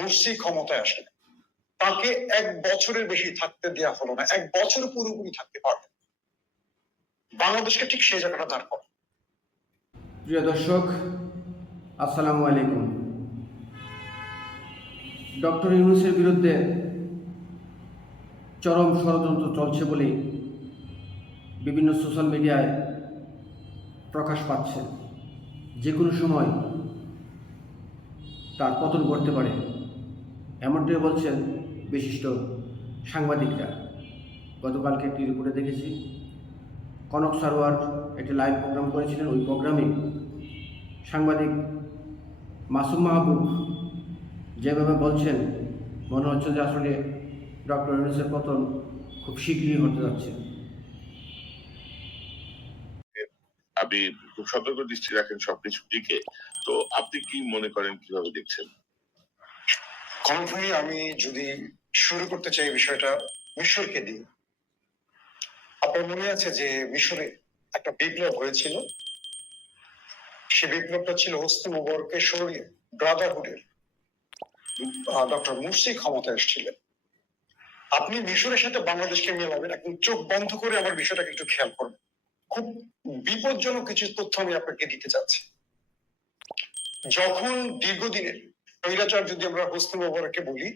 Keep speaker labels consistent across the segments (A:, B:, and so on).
A: Morsi ক্ষমতায় আসে তাকে এক বছরের বেশি থাকতে দেওয়া হলো না। এক বছর পুরোপুরি থাকতে পারবে বাংলাদেশকে ঠিক সেই জায়গাটা দাঁড় করে
B: প্রিয় দর্শক, আসসালামু আলাইকুম। ডক্টর ইউনুসের বিরুদ্ধে চরম ষড়যন্ত্র চলছে বলে বিভিন্ন সোশ্যাল মিডিয়ায় প্রকাশ পাচ্ছে। যে কোনো সময় তার পতন ঘটতে পারে। এমনটাই বলছেন বিশিষ্ট সাংবাদিকরা। গতকালকে একটি রিপোর্টে দেখেছি, কনক সারোয়ার একটি লাইভ প্রোগ্রাম করেছিলেন। ওই প্রোগ্রামে সাংবাদিক মাসুম মাহবুব যেভাবে বলছেন, মনে হচ্ছে যে আসলে ডক্টর ইউনুসের পতন খুব শীঘ্রই হতে যাচ্ছে।
C: আপনি খুব সতর্ক দৃষ্টি রাখেন সবকিছুর দিকে। তো আপনি কি মনে করেন, কীভাবে দেখছেন?
A: কনফাই আমি যদি শুরু করতে চাই বিষয়টা, মিশরকে দিয়ে। আপনার মনে আছে যে মিশরে একটা বিপ্লব হয়েছিল? সে বিপ্লবটা ছিল হস্তি মুবরকে সরিয়ে, ব্রাদারহুডের। ডক্টর মুরসি ক্ষমতা এসেছিলেন। আপনি মিশরের সাথে বাংলাদেশকে মেলাবেন, এখন চোখ বন্ধ করে আমার বিষয়টাকে একটু খেয়াল করবেন খুব বিপজ্জনক কিছু তথ্য আমি আপনাকে দিতে চাচ্ছি। যখন দীর্ঘদিনের স্বৈরাচার যদি আমরা হোসনি মোবারককে বলি,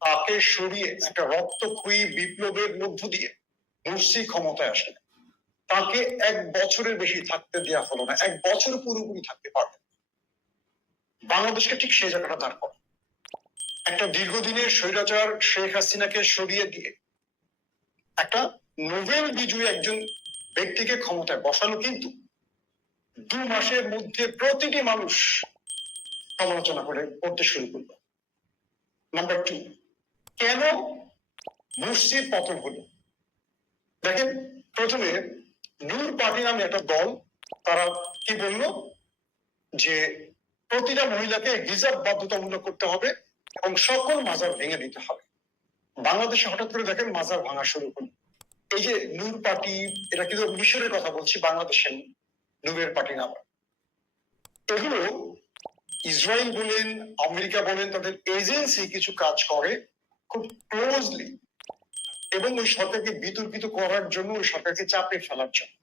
A: তাকে সরিয়ে একটা রক্তক্ষয়ী বিপ্লবের মধ্য দিয়ে মুরসি ক্ষমতায় আসে তাকে এক বছরের বেশি থাকতে দেওয়া হলো না, এক বছর পুরোপুরি থাকতে পারবে বাংলাদেশকে ঠিক সেই জায়গাটা দাঁড় করে একটা দীর্ঘদিনের স্বৈরাচার শেখ হাসিনাকে সরিয়ে দিয়ে একটা নোবেল বিজয়ী একজন ব্যক্তিকে ক্ষমতায় বসালো কিন্তু দু মাসের মধ্যে প্রতিটি মানুষ সমালোচনা করে করতে শুরু করল। নাম্বার টু কেন মুর্শিদ পতন হলো? দেখেন, প্রথমে নূর পার্টি নামে একটা দল, তারা কি বলল? যে প্রতিটা মহিলাকে হিজাব বাধ্যতামূলক করতে হবে এবং সকল মাজার ভেঙে দিতে হবে। বাংলাদেশে হঠাৎ করে দেখেন মাজার ভাঙা শুরু করল এই যে নূর পার্টি, এটা কিন্তু মিশরের কথা বলছি, বাংলাদেশের নূরের পার্টি নাম এগুলো ইসরায়েল বলেন, আমেরিকা বলেন, তাদের এজেন্সি কিছু কাজ করে খুব ক্লোজলি এবং ওই সরকারকে বিতর্কিত করার জন্য ওই সরকারকে চাপে ফেলার জন্য।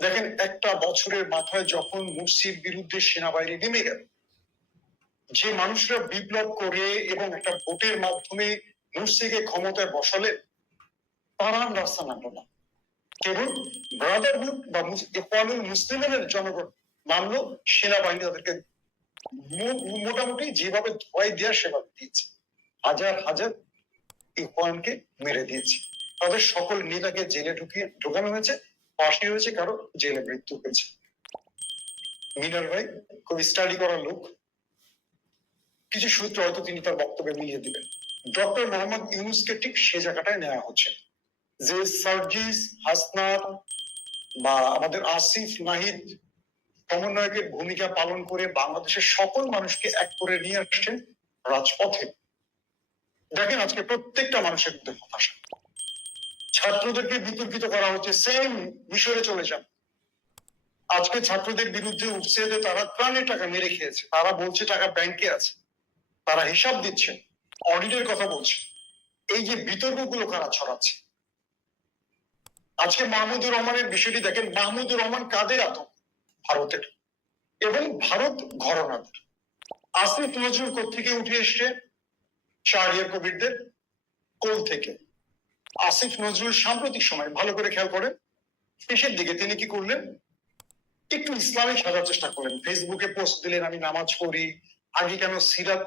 A: দেখেন, একটা বছরের মাথায় যখন মুর্সির বিরুদ্ধে সেনাবাহিনী নেমে গেল, যে মানুষরা বিপ্লব করে এবং একটা ভোটের মাধ্যমে মুর্সিকে ক্ষমতায় বসালেন, তারা রাস্তা নামলো না। কেবল ব্রাদারহুড বা মুসলিমের জনগণ নামলো, সেনাবাহিনী তাদেরকে মোটামুটি যেভাবে ধোয়াই দেওয়ার সেভাবে দিয়েছে। হাজার হাজার ইকওয়ানকে মেরে দিয়েছে। তাদের সকল নেতাকে জেলে ঢুকিয়ে ঢোকানো হয়েছে, ফাঁসি হয়েছে, কারও জেলে মৃত্যু হয়েছে। মিনার ভাই খুব স্টাডি করার লোক। কিছু সূত্র হয়তো তিনি তার বক্তব্যে মিলিয়ে দিবেন। ডক্টর মোহাম্মদ ইউনুসকে ঠিক সে জায়গাটায় নেওয়া হচ্ছে। যে সার্জিস, হাসনাত বা আমাদের আসিফ, নাহিদ সমন্বয়কের ভূমিকা পালন করে বাংলাদেশের সকল মানুষকে এক করে নিয়ে আসছেন রাজপথে। দেখেন আজকে প্রত্যেকটা মানুষের মধ্যে হতাশা। ছাত্রদেরকে বিতর্কিত করা হচ্ছে সেম মিশরে চলে যান। আজকে ছাত্রদের বিরুদ্ধে উঠছে যে তারা প্রাণের টাকা মেরে খেয়েছে। তারা বলছে টাকা ব্যাংকে আছে। তারা হিসাব দিচ্ছে, অডিটের কথা বলছে। এই যে বিতর্কগুলো কারা ছড়াচ্ছে? আজকে মাহমুদুর রহমানের বিষয়টি দেখেন, মাহমুদুর রহমান কাদের আতঙ্ক ভারতের। এবং ভারত ঘরনাদের আসিফ নজরুল থেকে উঠে এসছে? শাহরিয়ার কবিরদের কোল থেকে। আসিফ নজরুল সাম্প্রতিক সময়, ভালো করে খেয়াল করেন, শেষের দিকে তিনি কি করলেন? একটু ইসলামিক সাজার চেষ্টা করলেন। ফেসবুকে পোস্ট দিলেন, আমি নামাজ পড়ি। আগে কেন সিরাত?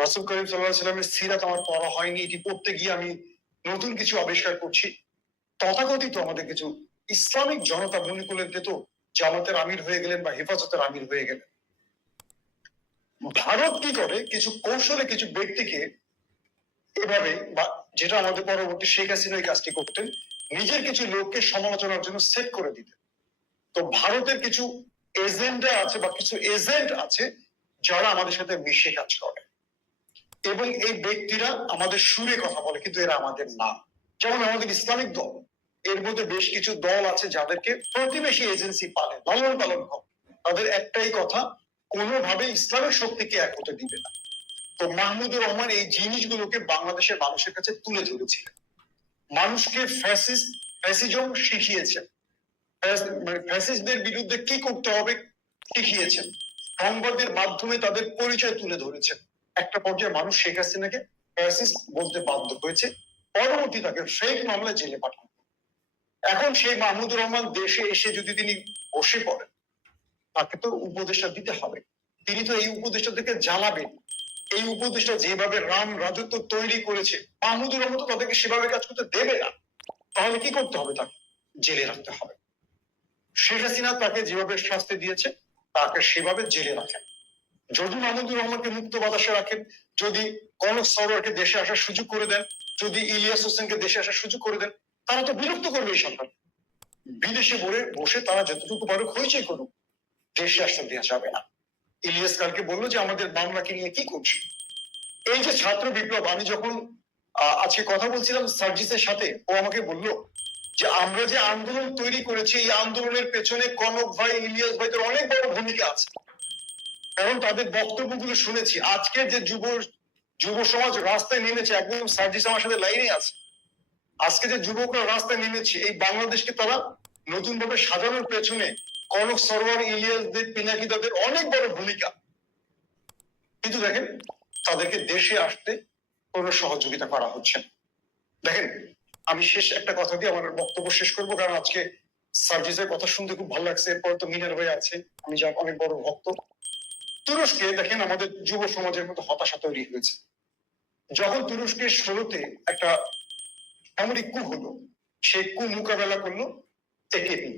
A: রসুল করিম সাল্লামের সিরাত আমার পড়া হয়নি। এটি পড়তে গিয়ে আমি নতুন কিছু আবিষ্কার করছি। তথাকথিত আমাদের কিছু ইসলামিক জনতা মনে করলেন তো জামাতের আমির হয়ে গেলেন বা হেফাজতের আমির হয়ে গেলেন। ভারত কি করে কিছু কৌশলে কিছু ব্যক্তিকে এভাবে বা যেটা আমাদের পরবর্তী শেখ হাসিনা এই কাজটি করতেন, নিজের কিছু লোককে সমালোচনার জন্য সেট করে দিতেন। তো ভারতের কিছু এজেন্ডা আছে বা কিছু এজেন্ট আছে যারা আমাদের সাথে মিশে কাজ করে। এবং এই ব্যক্তিরা আমাদের সুরে কথা বলে, কিন্তু এরা আমাদের না। যেমন আমাদের ইসলামিক দল। এর মধ্যে বেশ কিছু দল আছে যাদেরকে প্রতিবেশী এজেন্সি পালে লালন পালন করে। তাদের একটাই কথা, কোনোভাবে ইসলামের শক্তিকে এক হতে দিবে না। তো মাহমুদুর রহমান এই জিনিসগুলোকে বাংলাদেশের মানুষের কাছে তুলে ধরেছিলেন। মানুষকে ফ্যাসিস্ট ফ্যাসিজম শিখিয়েছেন। ফ্যাস- মানে ফ্যাসিস্টদের বিরুদ্ধে কি করতে হবে শিখিয়েছেন। সংবাদের মাধ্যমে তাদের পরিচয় তুলে ধরেছেন। একটা পর্যায়ে মানুষ শেখ হাসিনাকে ফ্যাসিস্ট বলতে বাধ্য হয়েছে। পরবর্তী তাকে ফেক মামলায় জেলে পাঠানো এখন সেই মাহমুদুর রহমান দেশে এসে যদি তিনি বসে পড়েন, তাকে তো উপদেশটা দিতে হবে। তিনি তো এই উপদেশটা থেকে জ্বালাবেন। এই উপদেশটা যেভাবে রাম রাজত্ব তৈরি করেছে, মাহমুদুর রহমান তো তাদেরকে সেভাবে কাজ করতে দেবে না। তাহলে কি করতে হবে তাকে? জেলে রাখতে হবে। শেখ হাসিনা তাকে যেভাবে শাস্তি দিয়েছে, তাকে সেভাবে জেলে রাখেন। যদি মাহমুদুর রহমানকে মুক্ত বাতাসে রাখেন, যদি কনক সরোয়ারকে দেশে আসার সুযোগ করে দেন, যদি ইলিয়াস হোসেনকে দেশে আসার সুযোগ করে দেন তারা তো বিরক্ত করবে এই সরকার। বিদেশে বলে বসে তারা যতটুকু পারুক হয়েছে করুক, দেশে আসতে দেওয়া যাবে না। ইলিয়াস কালকে বলল যে আমাদের মামলাকে নিয়ে কি করছি? এই যে ছাত্র বিপ্লব, আমি যখন আজকে কথা বলছিলাম সার্জিসের সাথে, ও আমাকে বলল যে আমরা যে আন্দোলন তৈরি করেছি, এই আন্দোলনের পেছনে কনক ভাই, ইলিয়াস ভাইদের অনেক বড় ভূমিকা আছে। কারণ তাদের বক্তব্যগুলো শুনেছি আজকে যে যুব যুব সমাজ রাস্তায় নেমেছে, একদম সার্জিস আমার সাথে লাইনে আছে। আজকে যে যুবকরা রাস্তায় নেমেছে, এই বাংলাদেশকে তারা নতুন ভাবে সাজানোর পেছনে কনক সরোয়ার ইলিয়াসদের পিনাকি তাদের অনেক বড় ভূমিকা। কিন্তু দেখেন, তাদেরকে দেশে আসতে কোনো সহযোগিতা করা হচ্ছে দেখেন, আমি শেষ একটা কথা দিয়ে আমার বক্তব্য শেষ করব, কারণ আজকে সার্জিসের কথা শুনতে খুব ভালো লাগছে, এরপর তো মিনার ভাই আছে, আমি যার অনেক বড় ভক্ত। তুরস্কে, দেখেন, আমাদের যুব সমাজের মধ্যে হতাশা তৈরি হয়েছে। যখন তুরস্কের শুরুতে একটা সামরিক কু হলো। সেই কু মোকাবেলা করল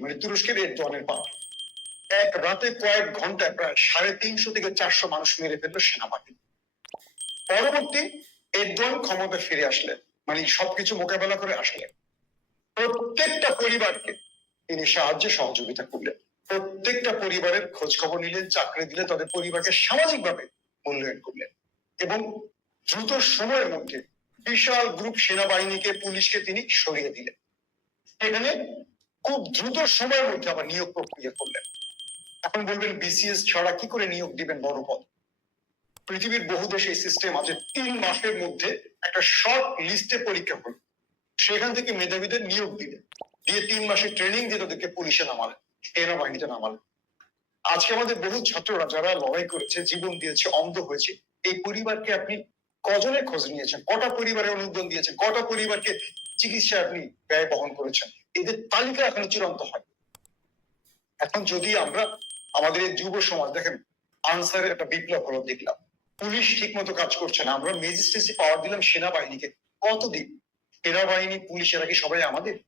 A: মানে তুরস্কের এরদোয়ানের পার্টি এক রাতে কয়েক ঘন্টায় প্রায় সাড়ে তিনশো থেকে চারশো মানুষ মেরে ফেলল সেনাবাহিনী। পরবর্তী এরদোয়ান ক্ষমতা ফিরে আসলেন মানে সবকিছু মোকাবেলা করে আসলেন। প্রত্যেকটা পরিবারকে তিনি সাহায্যে, সহযোগিতা করলেন। প্রত্যেকটা পরিবারের খোঁজ খবর নিলেন, চাকরি দিলে তাদের পরিবারকে সামাজিকভাবে মূল্যায়ন করলেন। এবং দ্রুত সময়ের মধ্যে বিশাল গ্রুপ সেনাবাহিনীকে, পুলিশকে তিনি সরিয়ে দিলেন। এখানে খুব দ্রুত সময়ের মধ্যে আবার নিয়োগ প্রক্রিয়া করলেন। এখন বলবেন বিসিএস ছাড়া কি করে নিয়োগ দিবেন বড় পদ পৃথিবীর বহু দেশে এই সিস্টেম আছে। তিন মাসের মধ্যে একটা শর্ট লিস্টে পরীক্ষা হলো। সেখান থেকে মেধাবীদের নিয়োগ দিলেন। দিয়ে তিন মাসের ট্রেনিং দিয়ে তাদেরকে পুলিশে নামালেন, সেনাবাহিনীতে নামালেন। আজকে আমাদের বহু ছাত্ররা যারা লড়াই করেছে, জীবন দিয়েছে, অন্ধ হয়েছে, এই পরিবারকে আপনি কজনের খোঁজ নিয়েছেন? কটা পরিবারের অনুদান দিয়েছেন? কটা পরিবারকে চিকিৎসা আপনি ব্যয় বহন করেছেন? এদের তালিকা এখন চূড়ান্ত হয় এখন যদি আমরা আমাদের এই যুব সমাজ, দেখেন আনসারের একটা বিপ্লব হলো, দেখলাম। পুলিশ ঠিক মতো কাজ করছে না। আমরা ম্যাজিস্ট্রেসি পাওয়ার দিলাম সেনাবাহিনীকে। কতদিন? সেনাবাহিনী, পুলিশ, এরা কি সবাই আমাদের?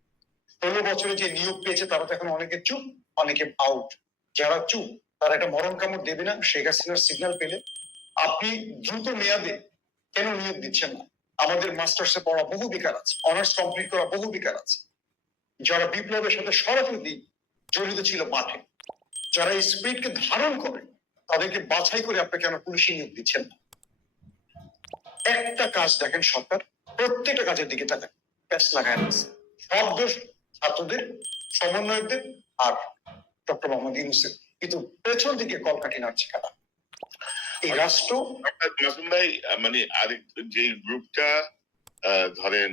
A: ষোলো বছরে যে নিয়োগ পেয়েছে, তারা তো এখন অনেকে চুপ, অনেকে আউট যারা চুপ, তারা একটা মরণ কামড় দেবে না? শেখ হাসিনার সিগন্যাল পেলে। আপনি দ্রুত মেয়াদে কেন নিয়োগ দিচ্ছেন না? আমাদের মাস্টার্সে পড়া বহু বেকার আছে অনার্স কমপ্লিট করা বহু বেকার আছে। যারা বিপ্লবের সাথে সরাসরি জড়িত ছিল মাঠে, যারা এই স্পিডকে ধারণ করে, তাদেরকে বাছাই করে আপনি কেন পুলিশে নিয়োগ দিচ্ছেন না? একটা কাজ দেখেন সরকার, প্রত্যেকটা কাজের দিকে তাকান। প্যাচ লাগায় সব দোষ ছাত্রদের, সমন্বয়কদের আর ডক্টর মোহাম্মদ ইউনুসের। কিন্তু পেছন দিকে কলকাঠি নাড়ছে কারা? এই রাষ্ট্র
C: মাসুম ভাই মানে আরেক যে গ্রুপটা ধরেন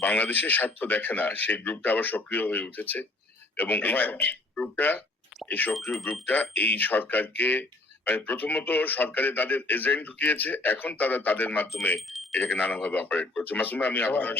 C: বাংলাদেশের স্বার্থ দেখে না সেই গ্রুপটা আবার সক্রিয় হয়ে উঠেছে এবং এই গ্রুপটা এই সক্রিয় গ্রুপটা এই সরকারকে মানে প্রথমত সরকারে তাদের এজেন্ট ঢুকিয়েছে এখন তারা তাদের মাধ্যমে এটাকে নানাভাবে অপারেট করছে। মাসুম ভাই আমি আপনার.